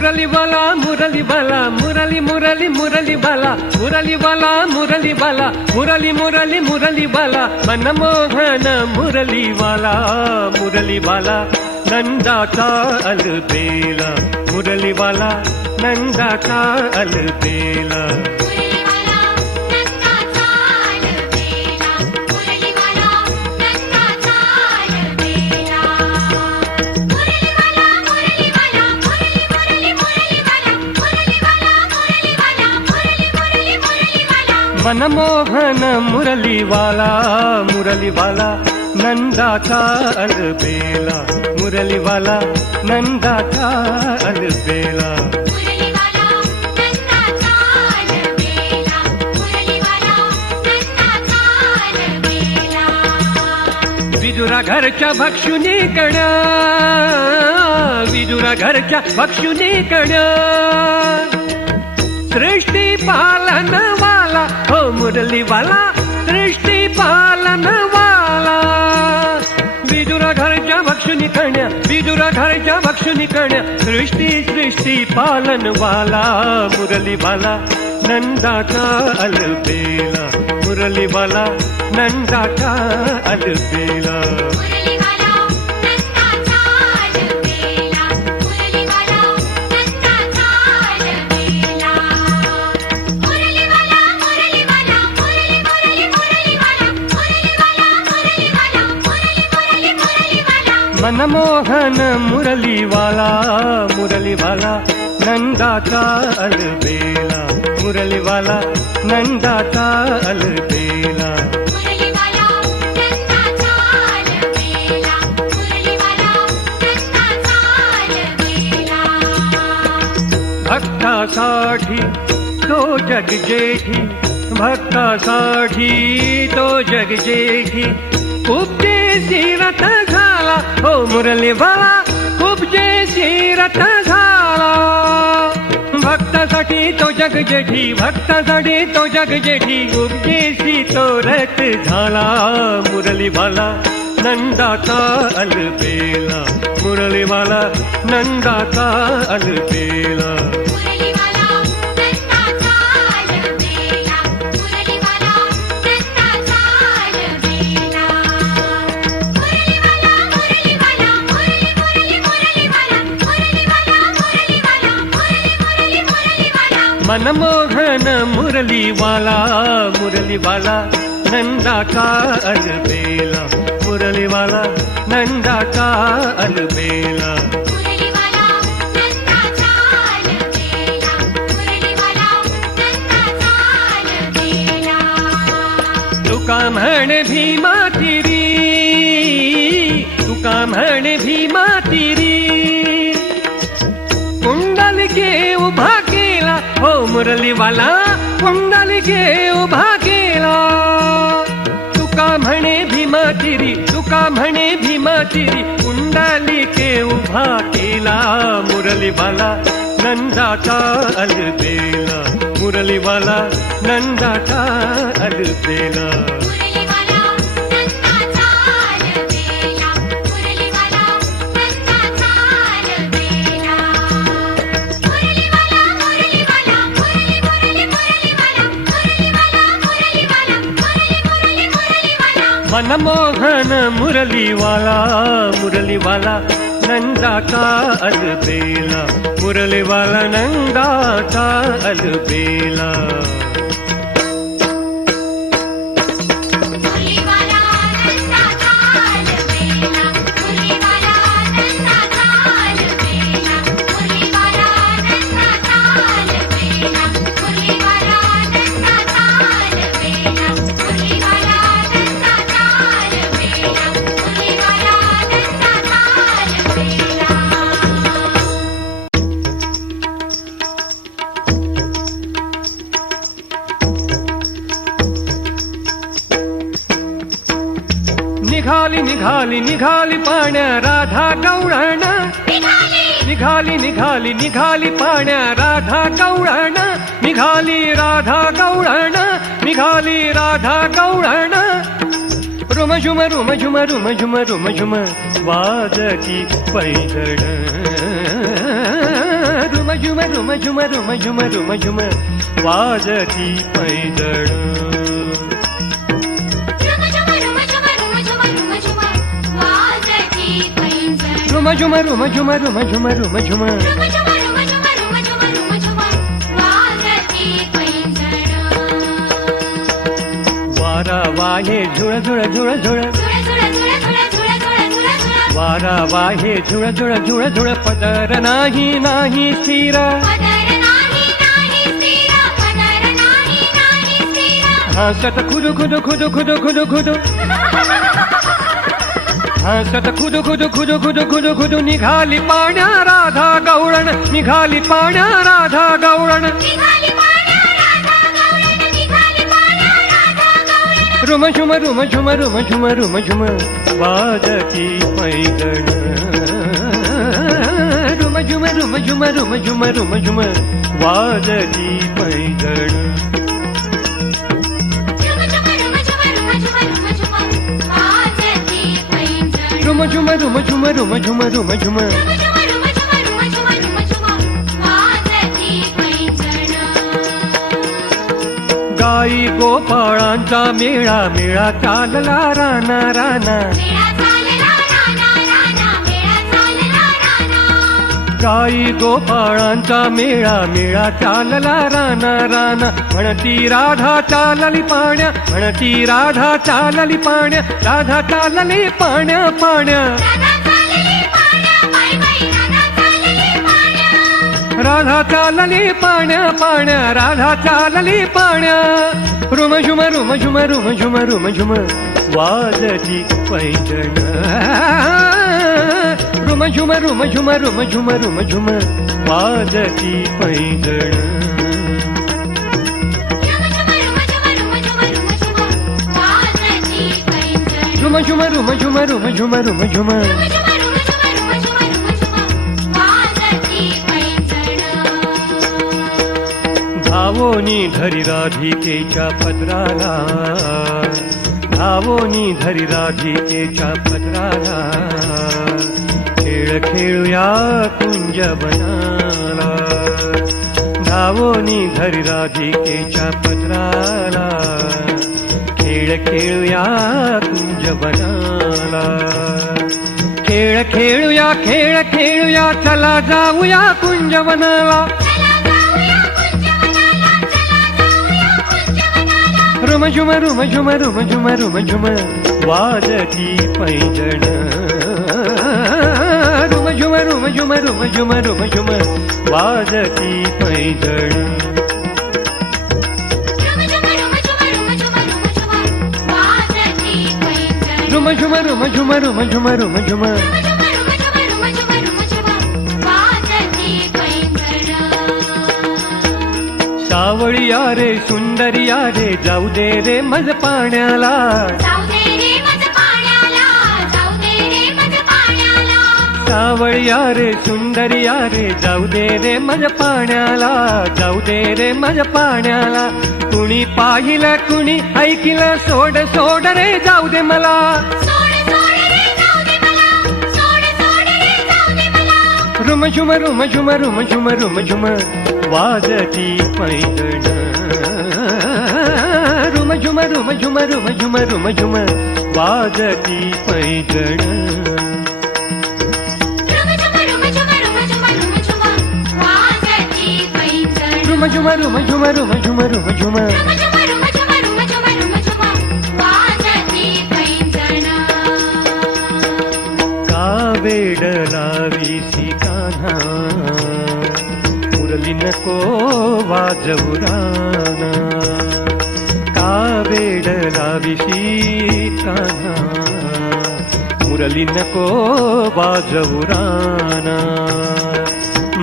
मुरली बाला मुरली बाला मुरली मुरली मुरली बाला मुरली बाला मुरली बाला मुरली मुरली मुरली बाला मनमोहन मुरली बाला नंदाचा अलबेला मुरली बाला नंदाचा अलबेला मनमोहन मुरली बाला नंदाचा अलबेला मुरली बाला नंदाचा अलबेला विदुरा घरच्या भक्षुनी कण्या विदुरा घरच्या भक्षुनी कण्या सृष्टी पालन वाला हो मुरली वाला सृष्टी पालन वाला विदुरा घरच्या भक्षुनी कण्या विदुरा घरच्या भक्षुनी कण्या सृष्टी पालन वाला मुरली बाला नंदाचा अलबेला मुरली बाला नंदाचा अलबेला मनमोहन मुरली बाला नंदाचा अलबेला मुरली बाला नंदाचा अलबेला भक्तासाठी तो जग जेठी भक्तासाठी तो जग जेठी उपदेशी रथ झाला हो मुरली बाला उपदेशी रथ झाला भक्तासाठी तो जग जेठी भक्तासाठी तो जग जेठी उपदेशी तो रथ झाला मुरली बाला नंदाचा अलबेला मुरली बाला नंदाचा अलबेला मनमोहन मुरली बाला नंदाचा अलबेला मुरली बाला नंदाचा अलबेला तुका म्हणे भीमा तिरी तुका म्हणे भीमा तिरी कुंडल के उभा केला हो मुरली बाला कुंडल के उभा केला तुका म्हणे भीमा तिरी तुका म्हणे भीमा तिरी कुंडली के उभा केला मुरली बाला नंदाचा अलबेला मुरली बाला नंदाचा अलबेला मनमोहन मुरली बाला नंदाचा अलबेला मुरली बाला नंदाचा अलबेला निघाली निघाली निघाली पाण्या राधा गवळण निघाली निघाली निघाली पाण्या राधा गवळण निघाली राधा गवळण निघाली राधा गवळण रुमझुम रुमझुम रुमझुम रुमझुम वाजती पैठण झुम रुम झुम रुम झुम रुम झुम वाजती पैंजण रुम झुम रुम झुम रुम झुम रुम झुम वारा वाहे झुळ झुळ झुळ झुळ वारा वाहे झुळ झुळ झुळ झुळ पदर नाही नाही स्थिर हसत खुदू खुदू खुदू खुदू खुदू खुदू हसत खुदू खुदू खुदू खुदू खुदू खुदू निघाली पाण्या राधा गवळण निघाली पाण्या राधा गवळण रुम झुम रुम झुम रुम झुम रुम झुम वाजती पैंजण रुम झुम रुम झुम रुम झुम रुम झुम वाजती पैंजण रुम झुम रुम झुम रुम झुम रुम झुम गाई गोपाळांचा मेळा मेळा चालला राना राना गाई गोपाळांचा मेळा मेळा चालला राना राना म्हणती राधा चालली पाण्या म्हणती राधा चालली पाण्या राधा चालली पाण्या पाण्या राधा चालली पाण्या पाण्या राधा चालली पाण्या रुम झुम रुम झुम रुम झुम रुम झुम वाजती पैंजण रुम झुम रुम झुम रुम झुम रुम झुम वाजती पैंजण रुम झुम रुम झुम रुम झुम रुम झुम धावोनी धरी राधिकेच्या पदराला धावोनी धरी राधिकेच्या पदराला खेळ खेळूया कुंजवनाला धावोनी धरी राधिकेच्या पदराला खेळ खेळूया कुंजवनाला खेळ खेळूया खेळ खेळूया चला जाऊया कुंजवनाला रुम झुम रुम झुम रुम झुम रुम झुम वाजती पैंजण रुम झुम रुम झुम रुम झुम रुम झुम वाजती पैंजण रुम झुम रुम झुम रुम झुम रुम झुम सावळिया रे सुंदरिया रे जाऊ दे रे मज पाण्याला सावळिया रे सुंदरिया रे जाऊ दे रे मज पाण्याला जाऊ दे रे मज पाण्याला कुणी पाहिलं कुणी ऐकिलं सोड सोड रे जाऊ दे मला रुम झुम रुम झुम रुम झुम रुम झुम वाजती पैंजण रुम झुम रुम झुम रुम झुम रुम झुम वाजती पैंजण रुम झुम रुम झुम रुम झुम रुम झुम का वेड लावीसी कान्हा मुरली नको वाजवू राना का वेड लावीसी कान्हा मुरली नको वाजवू राना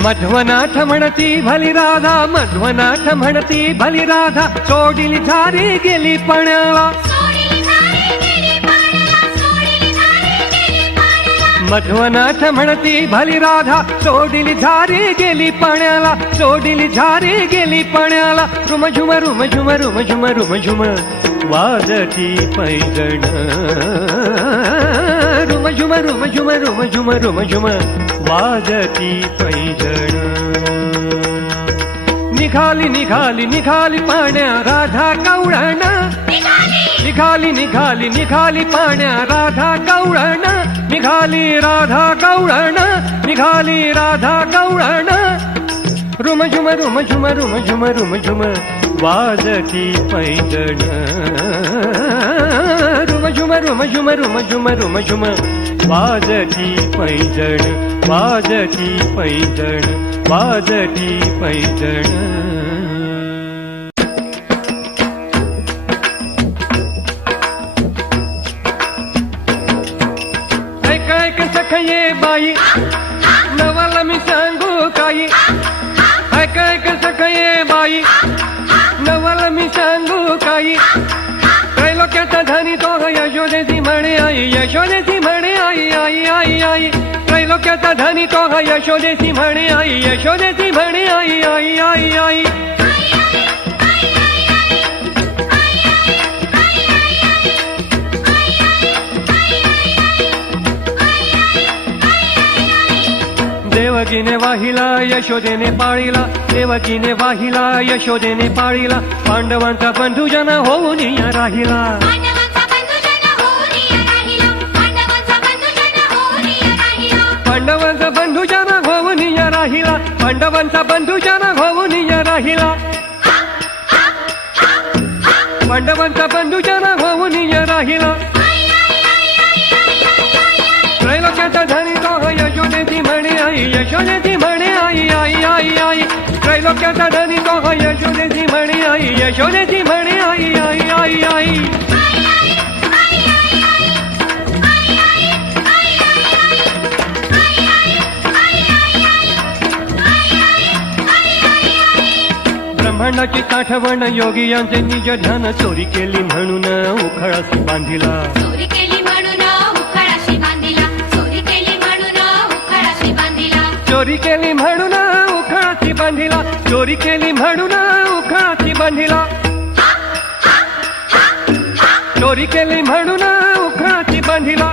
मध्वनाथ म्हणती भली राधा मध्वनाथ म्हणती भली राधा सोडिली झारी गेली पण्याला मध्वनाथ म्हणती भली राधा सोडिली झारी गेली पाण्याला सोडिली झारी गेली पाण्याला रुम झुम रुम झुम रुम झुम रुम झुम वाजती पैंजण रुम झुम रुम झुम रुम झुम रुम झुम वाजती पैंजण निघाली निघाली निघाली पाण्या राधा गवळण निघाली निघाली निघाली पाण्या राधा गवळण निघाली राधा गवळण निघाली राधा गवळण रुम झुम रुम झुम रुम झुम रुम झुम वाजती पैंजण रुम झुम रुम झुम रुम झुम रुम झुम वाजती पैंजण वाजती पैंजण वाजती पैंजण सखये बाई नवाला मी सांगू काही ऐक ऐक सखये बाई नवाला मी सांगू काही त्रैलोक्याचा धनी तो यशोदेची म्हणे आई यशोदेची म्हणे आई आई आई आई त्रैलोक्याचा धनी तो यशोदेची म्हणे आई यशोदेची म्हणे आई आई आई आई देवकीने वाहिला यशोदेने पाळीला देवकीने वाहिला यशोदेने पाळीला पांडवांचा बंधुजन होऊन या राहिला पांडवांचा बंधुजन होऊन या राहिला पांडवांचा बंधुजन होऊन या राहिला पांडवांचा बंधुजन होऊन या राहिला त्रैलोक्याचा धनी तो यशोदेची म्हणे आई यशोदेची म्हणे आई आई आई आई त्रैलोक्याचा धनी तो यशोदेची म्हणे आई यशोदेची म्हणे आई आई आई आई ब्रह्मांडाची साठवण योगी यांचे निज ध्यान चोरी केली म्हणून उखळाशी बांधिला चोरी केली म्हणून उखळाशी बांधिला चोरी केली म्हणून उखळाशी बांधिला चोरी केली म्हणून उखळाशी बांधिला चोरी केली म्हणून उखळाशी बांधिला चोरी केली म्हणून उखळाशी बांधिला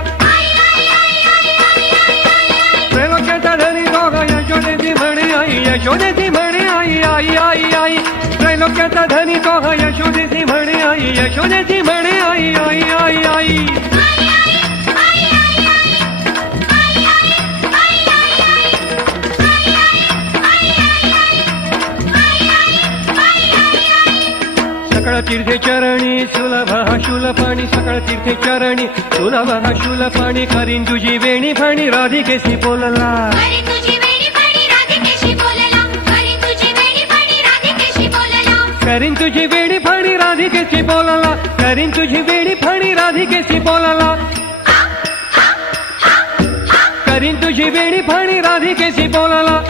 त्रैलोक्याचा धनी दोघ यशोदेची म्हणे आई यशोदेची म्हणे आई आई आई आई त्रैलोक्याचा धनी दोघ यशोदेची म्हणे आई यशोदेची म्हणे आई आई आई आई सकळ तीर्थे चरणी सुलभ हा शूलपाणी सकळ तीर्थे चरणी सुलभ हा शूलपाणी करीन तुझी वेणी फाणी राधिकेशी बोलला करीन तुझी वेणी फाणी राधिकेशी बोलला करीन तुझी वेणी फाणी राधिकेशी बोलला करीन तुझी वेणी फाणी राधिकेशी बोलला करीन तुझी वेणी फाणी राधिकेशी बोलला करीन तुझी वेणी फाणी राधिकेशी बोलला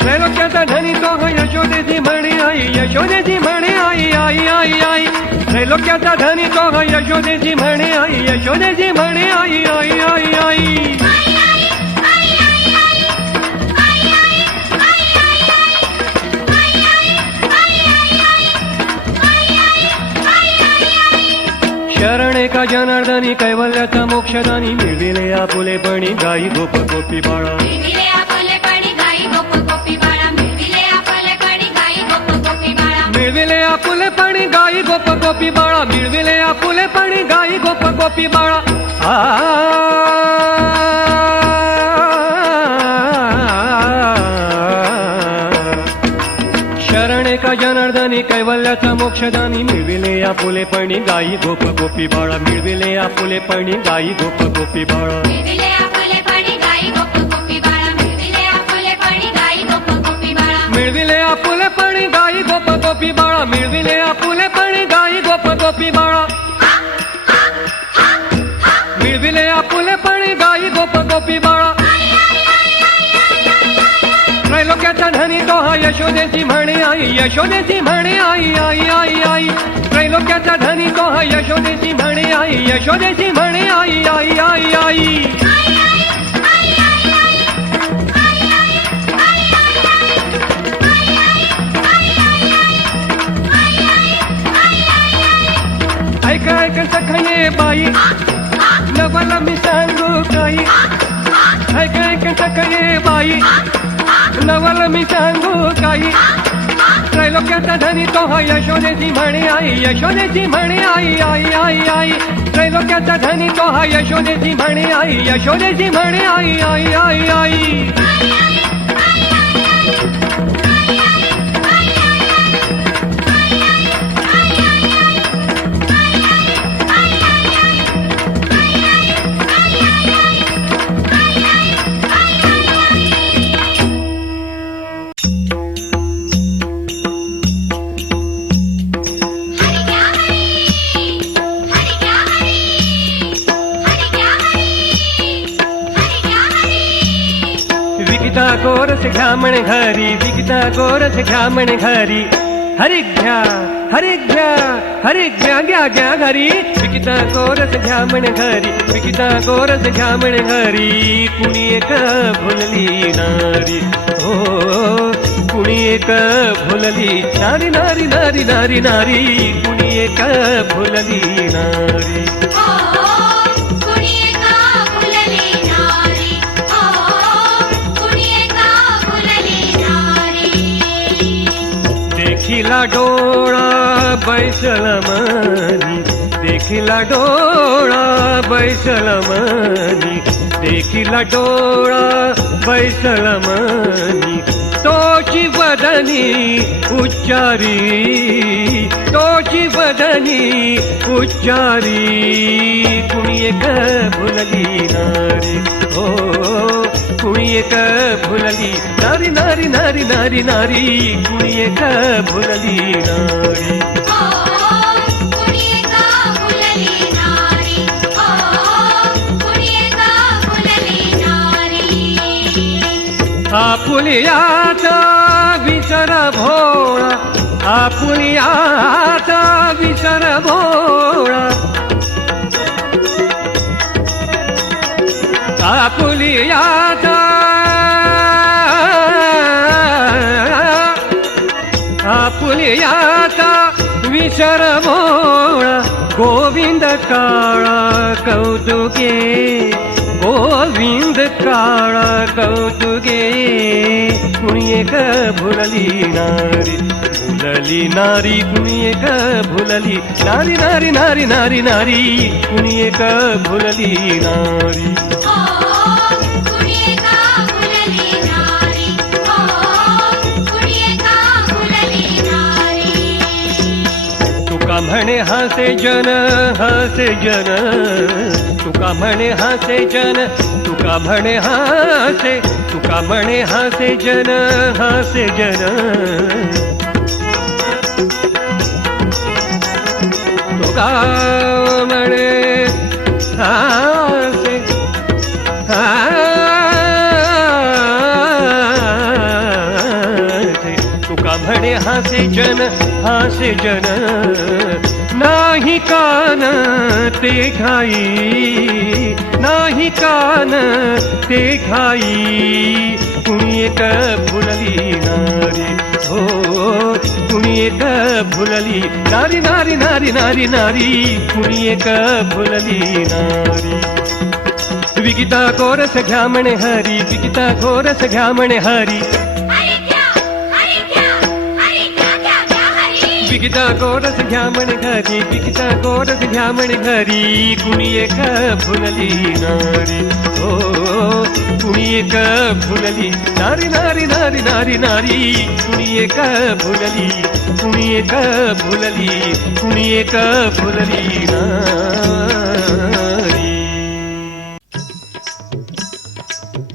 त्रैलोक्याचा धनी तो यशोदेची म्हणे आई यशोदेची म्हणे आई आई आई आई त्रैलोक्याचा धनी तो यशोदेची म्हणे आई यशोदेची म्हणे आई आई आई आई शरणे का जनार्दनी कैवल्याचा मोक्षदानी मिळविले आपुलेपणी गाई गोप गोपी बाळा मिळविले आपुलेपणी गाई गोप गोपी बाळा मिळविले आपुलेपणी गाई गोप गोपी बाळा मिळविले आपुलेपणी गाई गोप गोपी बाळा मिळविले आपुलेपणी गाई गोप गोपी बाळा शरणे का जनार्दनी कैवल्याचा मोक्षदानी मिळविले आपुलेपणी गाई गोप गोपी बाळा मिळविले आपुलेपणी गाई गोप गोपी बाळा मिळविले आपुलेपणी गाई गोप गोपी बाळा मिळविले आपुलेपणी गाई गोप गोपी बाळा मिळविले आपुलेपणी गाई गोप गोपी बाळा मिळविले आपुलेपणी गाई गोप गोपी बाळा मिळविले आपुलेपणी गाई गोप गोपी बाळा त्रैलोक्याचा धनी तो हा यशोदेची म्हणे आई यशोदेची म्हणे आई आई आई आई त्रैलोक्याचा धनी तो हा यशोदेची म्हणे आई यशोदेची म्हणे आई आई आई आई ऐक ऐक सखये बाई नवला मी सांगू काही ऐक ऐक सखये बाई नवल मी सांगू काही त्रैलोक्याचा धनी तो हा यशोदेची म्हणे आई यशोदेची म्हणे आई आई आई आई त्रैलोक्याचा धनी तो हा यशोदेची म्हणे आई यशोदेची म्हणे आई आई आई आई हरी क्या हरी हरी क्या हरी हरी क्या हरी हरी क्या हरी विकिता गोरस घ्या म्हणे घरी विकिता गोरस घ्या म्हणे घरी हरी घ्या हरी घ्या हरी घ्या घ्या घ्या घरी विकिता गोरस घ्या म्हणे घरी विकिता गोरस घ्या म्हणे घरी कुणी एक भुलली नारी हो कुणी एक भुलली नारी नारी नारी नारी नारी कुणी एक भुलली नारी ओ कुणी एका फुलली नारी ओ कुणी एका फुलली नारी देखिला डोळा बैसल मनी देखिला डोळा बैसल मनी देखिला डोळा बैसल मनी तोची वदनी उच्चारी तोची वदनी उच्चारी कुणी एक भुलली नारी हो कुणी एक भुलली नारी नारी नारी नारी नारी कुणी एक भुलली नारी ओ कुणी एका फुलली नारी ओ कुणी एका फुलली नारी आपुलियाचा विसर भोळा आपुलियाचा विसर भोळा आपुलियाचा आपुलियाचा विसर भोळा गोविंद काळा कौतुके गोविंद काळा कौतुके कुणी एक भुलली नारी भुलली नारी कुणी एक भुलली नारी नारी नारी नारी नारी कुणी एक भुलली नारी ओ कुणी एका फुलली नारी ओ कुणी एका फुलली नारी तुका म्हणे हासे जन तुका म्हणे हासे जन तुका म्हणे हासे तुका म्हणे हासे जन तुका म्हणे हासे हासे तुका म्हणे हासे जन नाही कान ते घाई नाही कान ते घाई कुणी एक भुलली नारी हो कुणी एक भुलली नारी नारी नारी नारी नारी कुणी एक भुलली नारी विकिता गोरस घ्या म्हणे हरी विकिता गोरस घ्या म्हणे हरी हरी क्या क्या क्या हरी विकिता गोरस घ्या म्हणे घरी विकिता गोरस घ्या म्हणे घरी कुणी एक भुलली नारी हो कुणी एक भुलली नारी नारी नारी नारी नारी कुणी एक भुलली कुणी एक भुलली कुणी एक भुलली नारी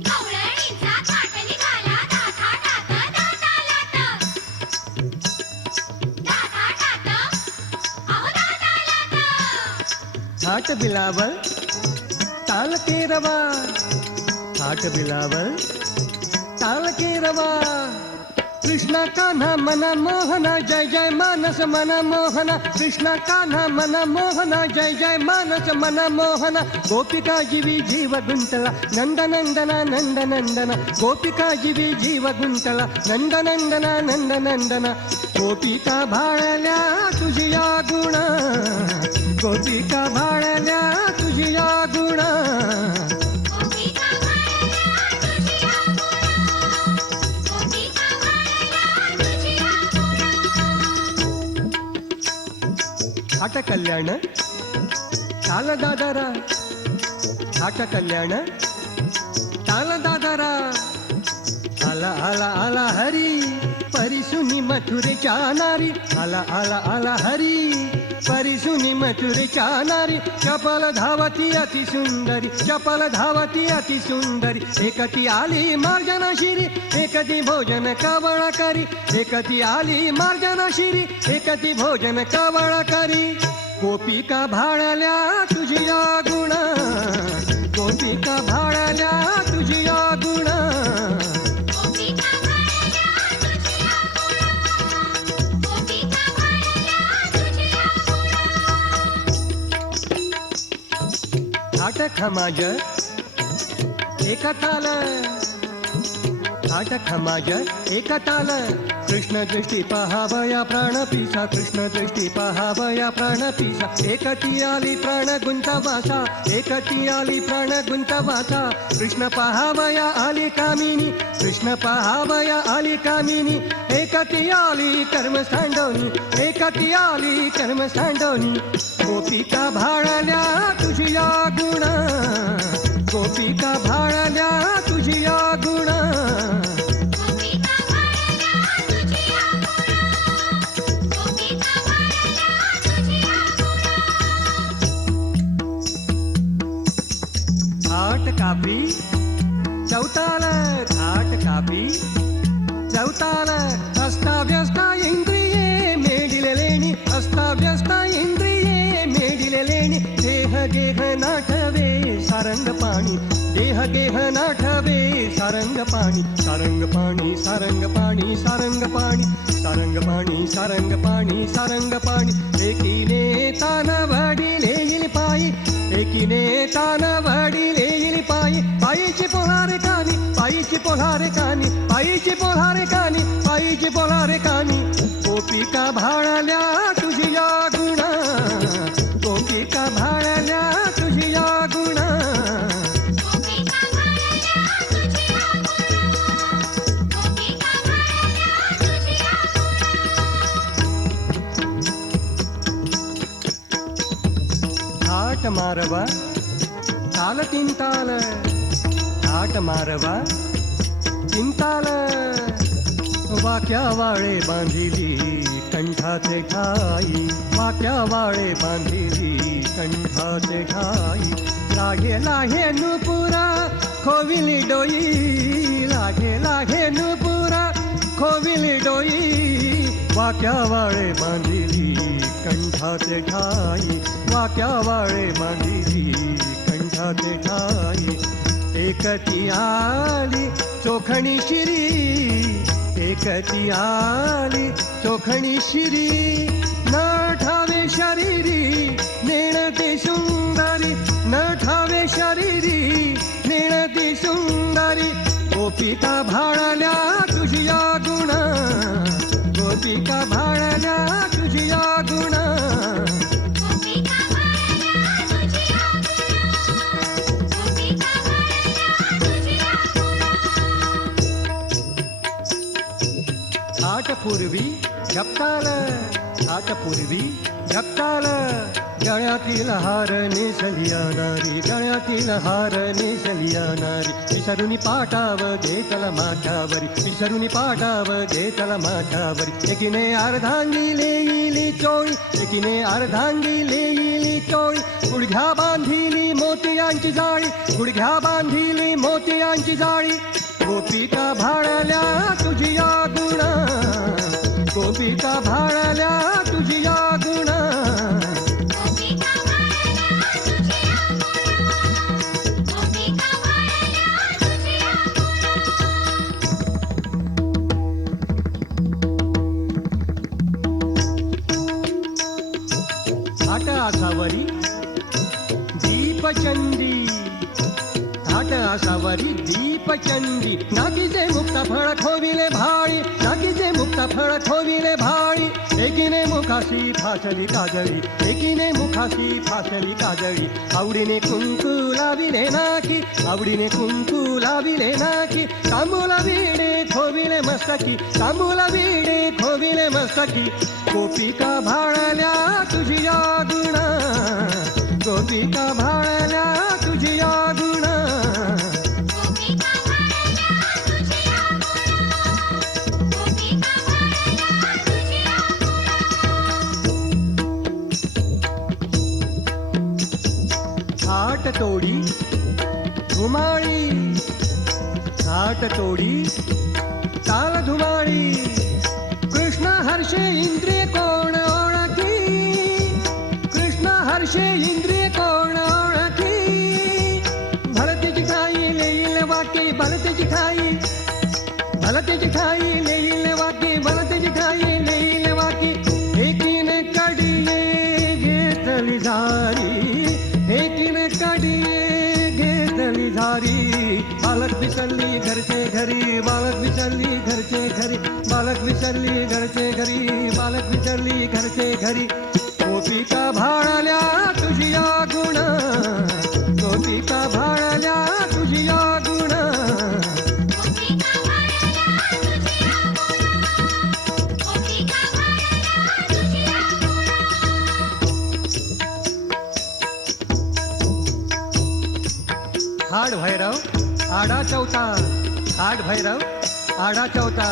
गवळणीचा काट निघाला दाता टाक दातालात दाता टाक अहो दातालात थाट बिलावल ताल के रवा थाट बिलावल ताल के रवा कृष्ण कान्हा मन मोहना जय जय मानस मन मोहना कृष्ण कान्हा मन मोहना जय जय मानस मन मोहना गोपिका जीवी जीव गुंतला नंद नंदना नंद नंदना गोपिका जीवी जीव गुंतला नंद नंदना नंद नंदना गोपिका भाळल्या तुझिया गुण गोपिका भाळल्या तुझिया गुण थाट कल्याण चाल दादरा थाट कल्याण चाल दादरा आला आला आला हरी परिसुनी मथुरेच्या नारी आला आला आला हरी परिसुनी मथुरेच्या नारी चपल धावती अति सुंदरी चपल धावती अति सुंदरी एकटी आली मार्जना शिरी एकटी भोजन कवळ करी एकटी आली मार्जना शिरी एकटी भोजन कवळ करी गोपिका भाळल्या तुझिया गुण गोपिका भाळल्या तुझिया गुण गोपिका भाळल्या तुझिया गुण गोपिका भाळल्या तुझिया गुण थाट खमाज एक ताल थाट खमाज एक ताल कृष्ण दृष्टी पहावया प्राण पिसा कृष्ण दृष्टी पहावया प्राण पिसा एकटी आली प्राण गुंतवासा एकटी आली प्राण गुंतवासा कृष्ण पहावया आली कामिनी कृष्ण पहावया आली कामिनी एकटी आली कर्म सांडवनी एकटी आली कर्म सांडवनी गोपिका भाळल्या तुझिया गुण गोपिका भाळल्या तुझिया गुण गोपिका भाळल्या तुझिया गुण गोपिका भाळल्या तुझिया गुण थाट कापी चौताल थाट कापी चौताल अस्ताव्यस्ता इंद्रिये मेडिलेणी अस्ताव्यस्ता इंद्रिये मेडिलेणी देह गेह नाठवे सारंग पाणी देह गेह नाठवे सारंग पाणी सारंग पाणी सारंग पाणी सारंग पाणी सारंग पाणी सारंग पाणी सारंग पाणी एकीने तान वडिले येईल पायी एकीने तान वडिले येईल पायी पायीची पोहारे कानी पायीची पोहारे कानी पायीची पोहारे कानी पायीची पोहारे कानी गोपिका भाळल्या तुझिया गुण गोपिका भाळल्या तुझिया गुण गोपिका भाळल्या तुझिया गुण गोपिका भाळल्या तुझिया थाट मारवा ताल तिंताल थाट मारवा तिंताल वाक्या वाळे बांधिली कंठाचे ठाई वाक्या वाळे बांधिली कंठाचे ठाई लागे लागे नुपुरा खोविली डोई लागे लागे नुपुरा खोविली डोई वाक्या वाळे बांधिली कंठाचे ठाई वाक्या वाळे बांधिली कंठाचे ठाई एकटी आली चोखणी शिरी एकटी आली चोखणी शिरी न ठावे शरीरी नेणती सुंदरी न ठावे शरीरी नेणती सुंदरी गोपिका भाळल्या तुझिया गुण गोपिका भाळल्या तुझिया गुण गोपिका भाळल्या तुझिया गुण गोपिका भाळल्या तुझिया गुण आटपूर्वी झपताल आटपूर्वी झपताल गळ्यातील हार नेसलिया नारी गळ्यातील हार नेसलिया नारी विसरुनी पाटाव घेतल माथ्यावरी विसरुनी पाटाव घेतल माथ्यावरी एकीने अर्धांगी लेईली चोळी एकीने अर्धांगी लेईली चोळी गुडघ्या बांधिली मोतियांची जाळी गुडघ्या बांधिली मोतियांची जाळी गोपिका भाळल्या तुझिया गुण गोपिका भाळल्या तुझिया गुण गोपिका भाळल्या तुझिया गुण गोपिका भाळल्या तुझिया गुण थाट आसावरी दीपचंदी थाट आसावरी दीपचंदी नाकीचे मुक्त फळ खोविले भाळी नाकीचे मुक्त फळ खोविले भाळी एकीने मुखाशी फासली काजळी एकीने मुखाशी फासली काजळी आवडीने कुंकू लाविले नाकी आवडीने कुंकू लाविले नाकी तांबूला विडे खोविले मस्तकी तांबूला विडे खोविले मस्तकी गोपिका भाळल्या तुझिया गुणा, गोपिका भाळल्या तुझिया गुणा. गोपिका भाळल्या तुझिया गुणा, गोपिका भाळल्या तुझिया गुणा. थाट तोडी धुमाळी, थाट तोडी ताल धुमाळी. कृष्ण हर्षे इंद्रिय कोण ओळखी, कृष्ण हर्षे इंद्रिय कोण ओळखी. भलतेची ठाई लेईल वाके, भलतेची ठाई, भलतेची ठाई लेईल वाके, भलतेची ठाई लेईल वाके. एकीन कडिये घेतली झारी, एकीन कडिये घेतली झारी. बालक विसरली घरचे घरी, बालक विसरली घरचे घरी, बालक विसरली घरचे घरी, बालक विसरली घरचे घरी. गोपिका भाळल्या तुझिया गुण, गोपिका भाळल्या तुझिया गुण. गोपिका भाळल्या तुझिया गुणा, गोपिका भाळल्या तुझिया गुणा. हाड भैरव आडा चौथा, हाड भैरव आडा चौथा.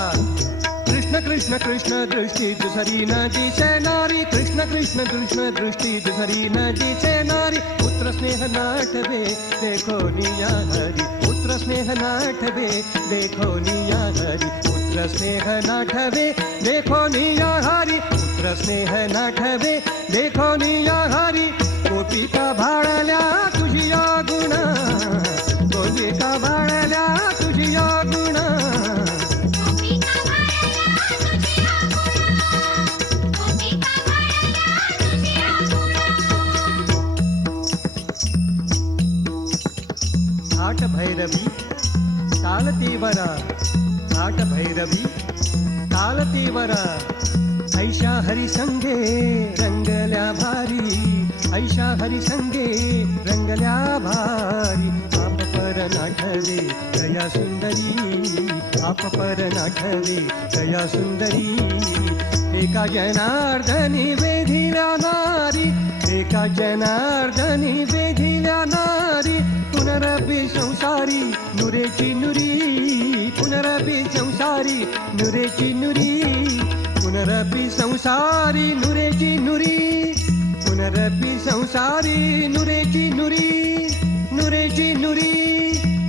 कृष्ण कृष्ण कृष्ण दृष्टी दुसरी न दिसे नारी, कृष्ण कृष्ण कृष्ण दृष्टी दुसरी न दिसे नारी. पुत्र स्नेह नाठवे देखो निया हरी, पुत्र स्नेह नाठवे देखो निया हरी, पुत्र स्नेह नाठवे देखो निया हरी, पुत्र स्नेह नाठवे देखो निया हरी. गोपिका भाळल्या तुझिया गुण, गोपिका भाळल्या तुझिया गुण. गोपिका भाळल्या तुझिया गुणा, गोपिका भाळल्या तुझिया गुणा. थाट भैरवी तालती वरा, थाट भैरवी तालती वरा. ऐशा हरी संगे रंगल्या भारी, ऐशा हरी संगे रंगल्या भारी. आप पर नाठवे दया सुंदरी, आप पर नाठवे दया सुंदरी. एका जनार्दनी वेधिल्या नारी, एका जनार्दनी वेधिल्या नारी. पुनरपि संसारी नुरेची नुरी, पुनरपि संसारी नुरेची नुरी, पुनरपि संसारी नुरेची नुरी, पुनरपि संसारी नुरेची नुरी, नुरेची नुरी,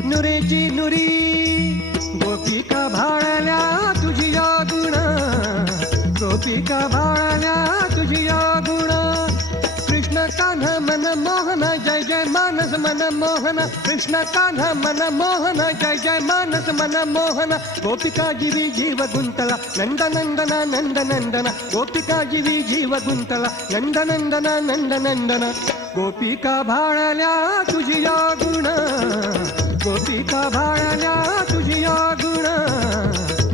नुरेची नुरी. गोपिका भाळल्या तुझिया गुण, गोपिका भाळल्या तुझिया गुण. कृष्ण कान्हा मन मोहन जय जय मानस मन मोहन, कृष्ण कान्हा मन मोहन जय जय मानस मन मोहन. गोपिका जीवी जीव गुंतला नंद नंदना नंद नंदना, गोपिका जीवी जीव गुंतला नंद नंदना नंद नंदना. गोपिका भाळल्या तुझिया गुण, गोपिका भाळल्या तुझिया गुण.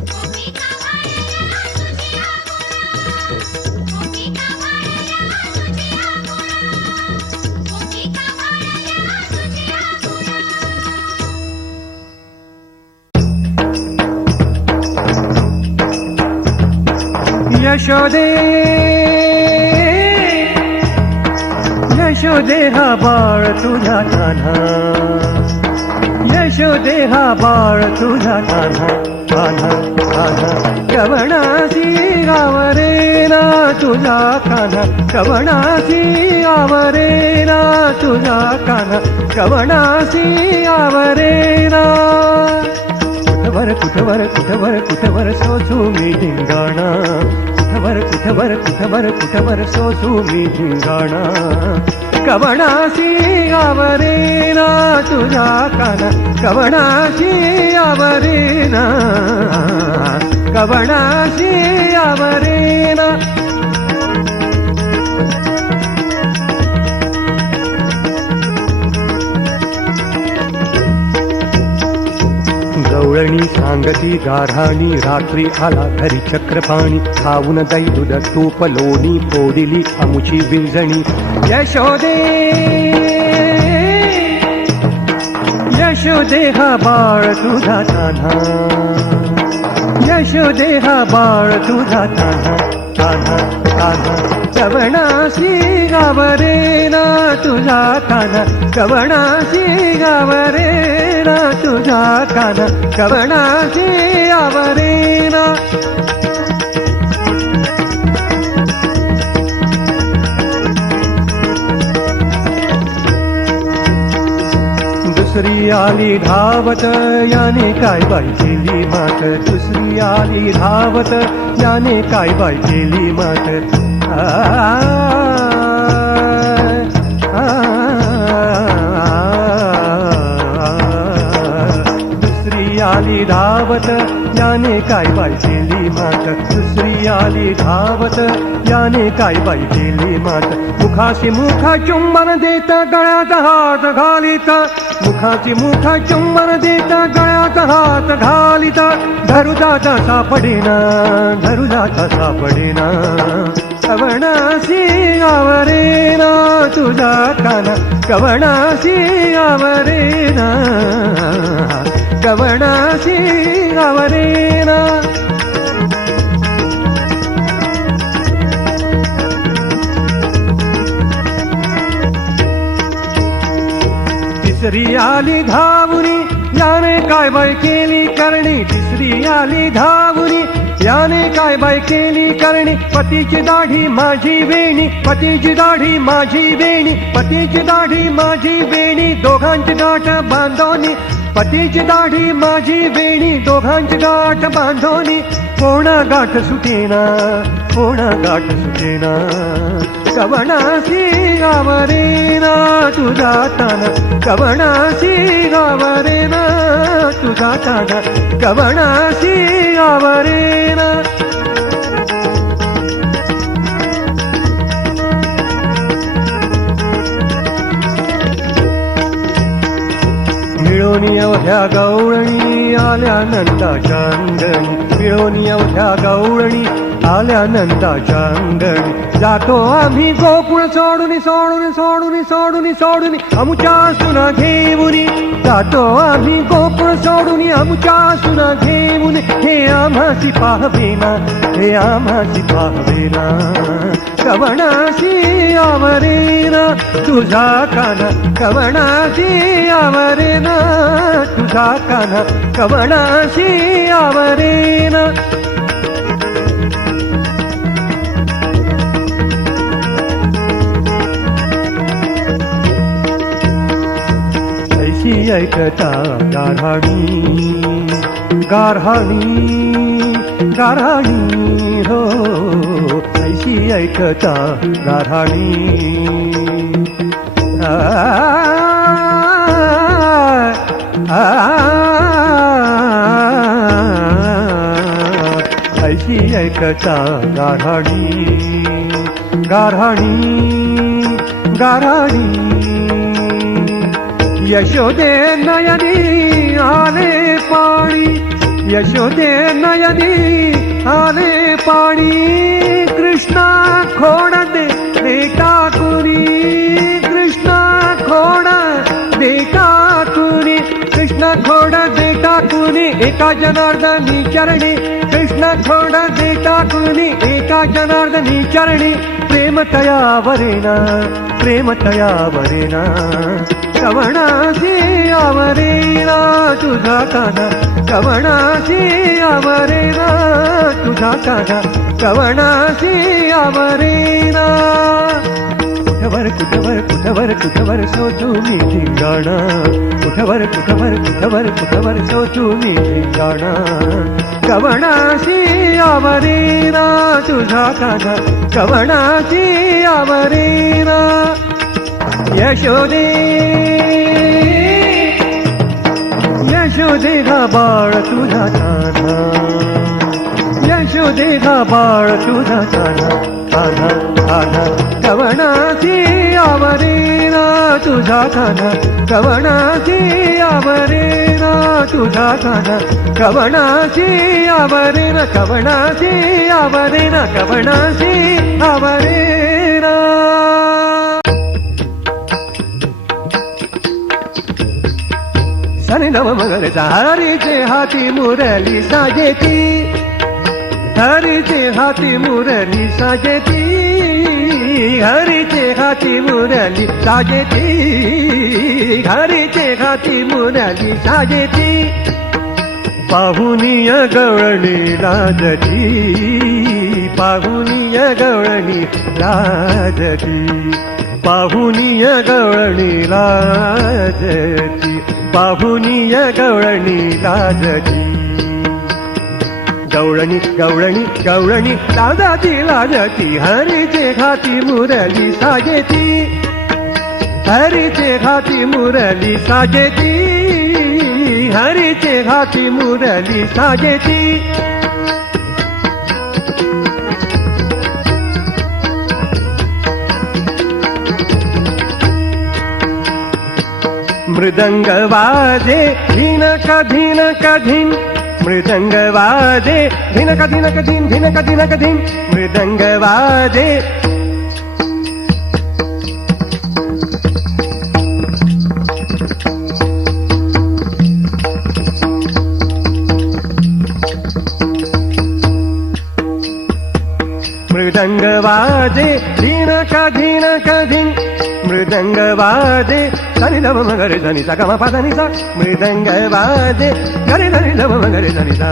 गोपिका भाळल्या तुझिया गुणा, गोपिका भाळल्या तुझिया गुणा, गोपिका भाळल्या तुझिया गुणा. यशोदे यशोदे हा बाळ तुझा कान्हा, यशोदे हा बाळ तुझा कान्हा. कान्हा कान्हा श्रवणासी आवरेना तुझा कान्हा, श्रवणासी आवरेना तुझा कान्हा, श्रवणासी आवरेना. कुठवर कुठवर कुठवर कुठवर सोसू मी धिंगाणा, कुठवर कुठवर कुठवर कुठवर सोसू मी धिंगाणा. कवणासी आवरेना तुझा कान्हा, कवणासी आवरेना, कवणासी आवरेना. गवळणी सांगती गाढाणी रात्री आला घरी चक्रपाणी. खाऊन दही दूध तूप लोणी पोडिली आमुची विंजणी. यशोदे यशोदे हा बाळ तुझा कान्हा, यशोदे हा बाळ तुझा कान्हा. कान्हा कान्हा कवणाशी गावरेना तुझा कान्हा कवणाशी गावरेना तुझा कान्हा कवणाशी गावरेना दुसरी आली धावत याने काय बाई केली मात दुसरी आली धावत याने काय बाई केली मात दुसरी आली धावत याने काय बाई केली मात दुसरी आली धावत याने काय बाई केली मात मुखाशी मुखा चुंबन देता गळ्यात हात घालिता मुखाची मुखा चुंबन देता गळ्यात हात घालिता धरू जाता सापडेना धरू जाता सापडेना कवणाशी आवरेना तुझा काना कवणाशी आवरेना कवणाशी आवरेना तिसरी आली धावुनी याने काय बाई केली करणी तिसरी आली धावुनी याने काय बाई केली करणी पतीची दाढी माझी वेणी पतीची दाढी माझी वेणी पतीची दाढी माझी वेणी दोघांची गाठ बांधोनी पतीची दाढी माझी वेणी दोघांची गाठ बांधोनी कोणा गाठ सुटेना कोणा गाठ सुटेना कवणाशी गावरेना तुझा ताना कवणाशी गावरेना तुझा ताना कवणाशी गावरेना मिळून एवढ्या गवळणी आल्या नंदाच्या अंगणी मिळून एवढ्या गवळणी आल्या नंदाच्या अंगणी जातो आम्ही गोकुळ सोडून सोडून सोडून सोडून सोडून आमुच्या सुना घेऊन जातो आम्ही गोकुळ सोडून आमुच्या सुना घेऊन हे आम्हासी पाहवेना हे आम्हासी पाहवेना कवणाशी आवरेना तुझा काना कवणाशी आवरेना तुझा काना कवणाशी आवरेना ऐशी ऐकता गारहाणी गारहाणी गारहाणी हो ऐशी ऐकता गारहाणी ऐशी ऐकता गारहाणी गारहाणी गारहाणी यशोदे नयनी आले पाणी यशोदे नयनी आले पाणी कृष्णा खोड दे टाकुनी कृष्णा खोड दे टाकुनी कृष्णा खोड दे टाकुनी एका जनार्दनी चरणी कृष्णा खोड दे टाकुनी एका जनार्दनी चरणी प्रेम तया वरेना प्रेम तया वरेना कवणाशी आवरेना तुझा काना कवणाशी आवरेना तुझा काना कवणाशी आवरेना कुठवर कुठवर कुठवर कुठवर सोचू मी धिंगाणा कुठवर कुठवर कुठवर कुठवर सोचू मी धिंगाणा कवणाशी आवरेना तुझा काना कवणाशी आवरेना यशोदे यशोदे गा बाळ तुझा कान्हा यशोदे गा बाळ तुझा कान्हा कान्हा कान्हा कवणाशी आवरेना तुझा कान्हा कवणाशी आवरेना तुझा कान्हा कवणाशी आवरेना कवणाशी आवरेना कवणाशी आवरेना सनी नव मगर हारीचे हाती मुरली साजेती हरीचे हाती मुरली साजेती, हरीचे हाती मुरली साजेती, हरीचे हाती मुरली साजेती. पाहुनिय गवळणी लाजती, पाहुनिय गवळणी लाजती, पाहुनिय गवळणी लाजती, पाहुनिय गवळणी लाजती. गवळणी गवळणी गवळणी लाजती लाजती, हरीचे हाती मुरली साजेती, हरीचे हाती मुरली साजेती, हरीचे हाती मुरली साजेती. मृदंग वाजे धिनक धिनक धिन, मृदंग वाजे धिनक धिनक धिन, धिनक धिनक धिन, मृदंग वाजे. मृदंग वाजे धिनक धिनक धिन, मृदंग वाजे धनी धम मगरे धनी सा गम पधनी सा. मृदंग वाजे गरे धनी धम मगरे धनी सा,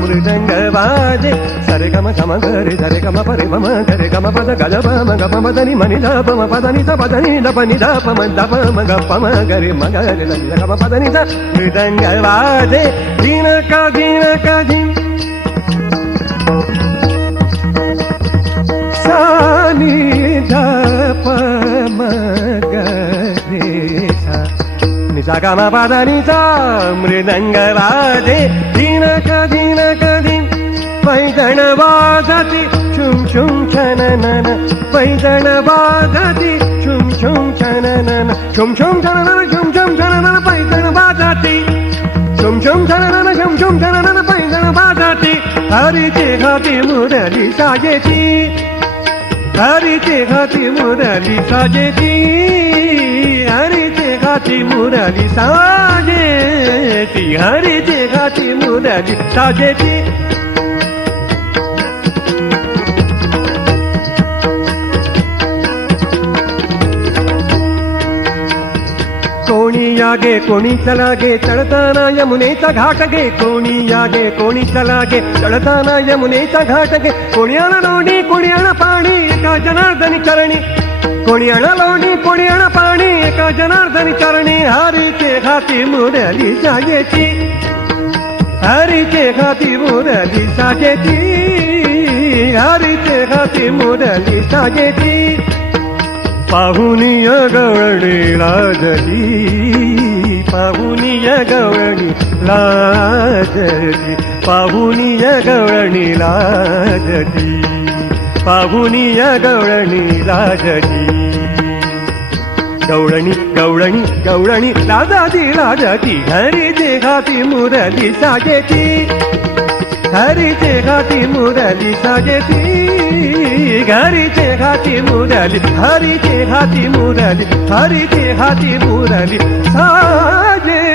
मृदंग वाजे सरे गम सम गरे धरे गम परे मम गरे गम पद गज पम ग पम धनी मनि ध पम पधनी सा पधनी ध पनि ध पम ध पम ग पम गरे मगरे धनी सा गम पधनी सा. मृदंग वाजे धिनक धिनक धिन, सानी ध पम गरे सा निसा गम पधनी सा. मृदंग वाजे धिनक धिनक धिन, पैजण वाजती छुम छुम छननन, पैजण वाजती छुम छुम छननन, छुम छुम छननन छुम छुम छननन, पैजण वाजती छुम छुम छननन, छुम छुम छननन, पैजण वाजती. हरीचे हाती मुरली साजेती, हरीचे हाती मुरली साजेती, हरीचे हाती मुरली साजेती, हरीचे हाती मुरली साजेती. कोणी यागे कोणी चला गे चढताना यमुनेचा घाट गे, कोणी यागे कोणी चला गे चढताना यमुनेचा घाट गे. कोणी आण लोणी कोणी आण पाणी एका जनार्दनी चरणी, कोणी आण लोणी कोणी आण पाणी एका जनार्दनी चरणी. हरीचे हाती मुरली साजेती, हरीचे हाती मुरली साजेती, हरीचे हाती मुरली साजेती. पाहुनिय गवळणी लाजती, पाहुनिय गवळणी लाजती, पाहुनिय गवळणी लाजती, पाहुनिय गवळणी लाजती. गवळणी गवळणी गवळणी लाजती लाजती, हरीचे हाती मुरली साजेती, हरीचे हाती मुरली साजेती, हरीचे हाती मुरली, हरीचे हाती मुरली, हरीचे हाती मुरली साजे.